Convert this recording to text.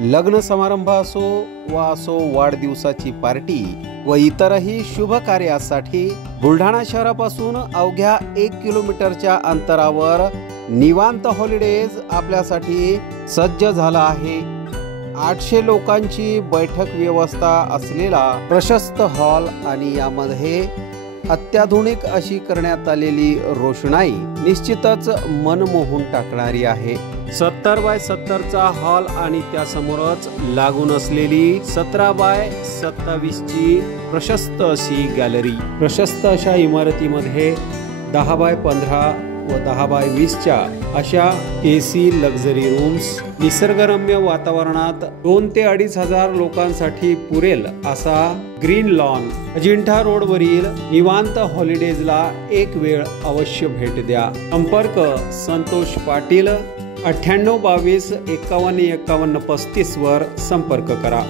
लग्न समारंभ असो वाढदिवसाची पार्टी व इतरही शुभ कार्यासाठी बुलढाणा शहरापासून अवघ्या 1 किलोमीटरच्या अंतरावर निवांत हॉलिडेज आपल्यासाठी सज्ज झाला आहे। 800 लोकांची बैठक व्यवस्था असलेला प्रशस्त हॉल आणि यामध्ये अत्याधुनिक अशी करण्यात आलेली रोषणाई निश्चितच मन मोहून टाकणारी आहे। 70 बाय 70 चा हॉल आणि त्यासमोरच लागून असलेली 17 बाय 27 ची प्रशस्त अशी गॅलरी। प्रशस्त अशा इमारतीमध्ये 10 बाय 15 व 10 बाय 20 च्या अशा एसी लक्झरी रूम्स, निसर्गरम्य वातावरणात 2 ते 2.5 हजार लोकांसाठी पुरेल असा ग्रीन लॉन। अजिंठा रोड वरील निवांत हॉलिडेजला एक वेळ अवश्य भेट द्या। संपर्क संतोष पाटील 98 22 51 51 35 वर संपर्क करा।